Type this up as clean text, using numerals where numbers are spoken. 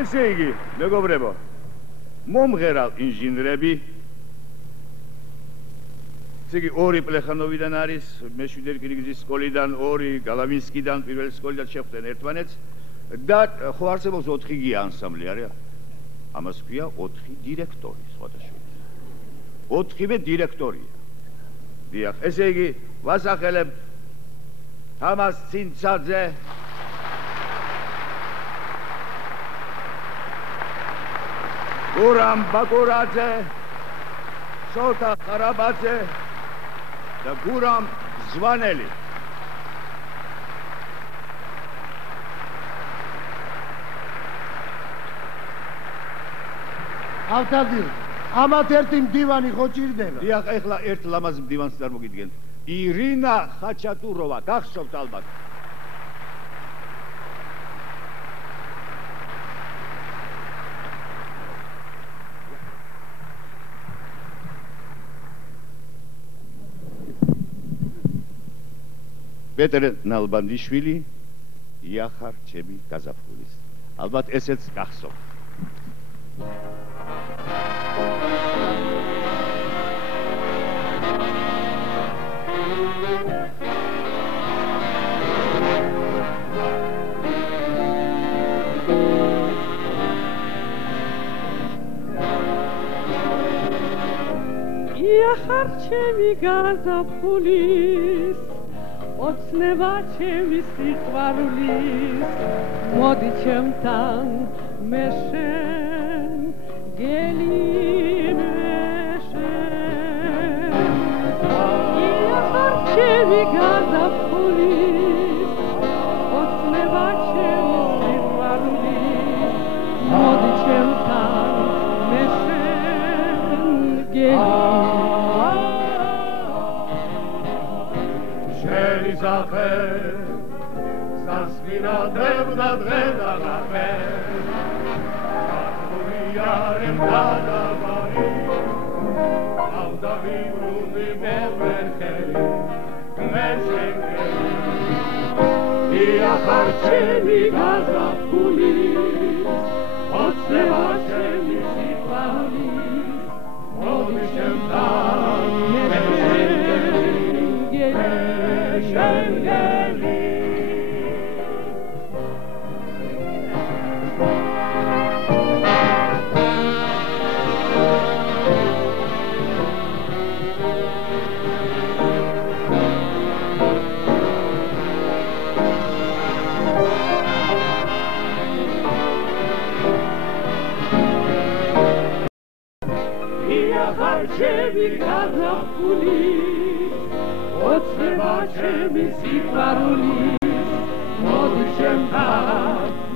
ესე იგი, მეგობრებო, მომღერალ ინჟინრები, ესე იგი, 2 პლეხანოვიდან არის, მე-7 რკინიგზის სკოლიდან, 2 გალავინსკიდან, პირველი სკოლიდან შეხვდნენ ერთმანეთს და ხო არსებობს 4 გია ანსამბლი, არა? ამას ქვია 4 დირექტორი, სხვადასხვა. 4-ვე დირექტორია. დიახ, ესე იგი, ვასახელებ თამაზ ცინცაძე, გურამ ბაკურაძე, შოთა ხარაბაძე და გურამ ზვანელი. ავთადი, ამათ ერთი მდივანი ხო ჭირდება? დიახ, ეხლა ერთ ლამაზ მდივანს წარმოგიდგენთ. ირინა ხაჩატუროვა, გახსოვთ ალბათ. პეტრე ნალბანდიშვილი, იახარ ჩემი გაზაფხულის. ალბათ ესეც გახსოვთ. იახარ ჩემი გაზაფხულის, ოცნება ჩემი სიყვარულის, მოდი ჩემთან მე შენ გელი მე შენ. იახარ ჩემი გაზაფხულის, ოცნება ჩემი სიყვარულის, მოდი ჩემთან მე შენ გელი. Zachę, zasminadebna dreda nachę, Armuriarem dadawali, Audawi brudy mewercheli, Meszengeli. I acharczemi gazapkulis, Odsewaczemi sitwalis, Młody się tam, Meszengeli. Meszengeli. Iacharczemi gazapkulis, Odsewaczemi sitwarulis, Młody się tam.